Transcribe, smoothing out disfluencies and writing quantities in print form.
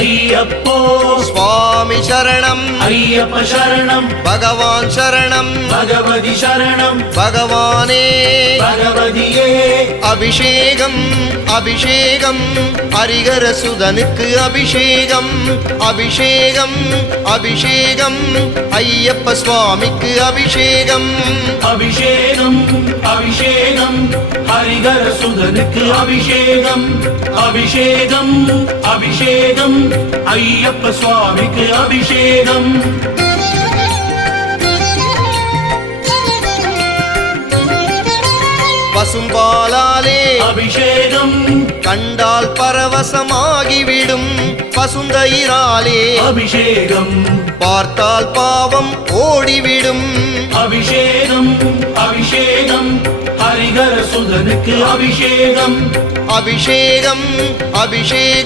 ஐயப்போ சுவாமி சரணம் ஐயப்ப சரணம் பகவான் சரணம் பகவதி சரணம் பகவானே பகவதியே அபிஷேகம் அபிஷேகம் ஹரிஹர சுதனுக்கு அபிஷேகம் அபிஷேகம் அபிஷேகம் ஐயப்ப சுவாமிக்கு அபிஷேகம் அபிஷேகம் அபிஷேகம் ஹரிஹர சுதனுக்கு அபிஷேகம் அபிஷேகம் அபிஷேகம் ஐயப்ப சுவாமிக்கு அபிஷேகம் பசும்பாலாலே அபிஷேகம் கண்டால் பரவசமாகிவிடும் பசுந்தயிராலே அபிஷேகம் பார்த்தால் பாவம் ஓடிவிடும் அபிஷேகம் அபிஷேகம் ஹரிஹர சுதனுக்கு அபிஷேகம் அபிஷேகம் அபிஷேகம்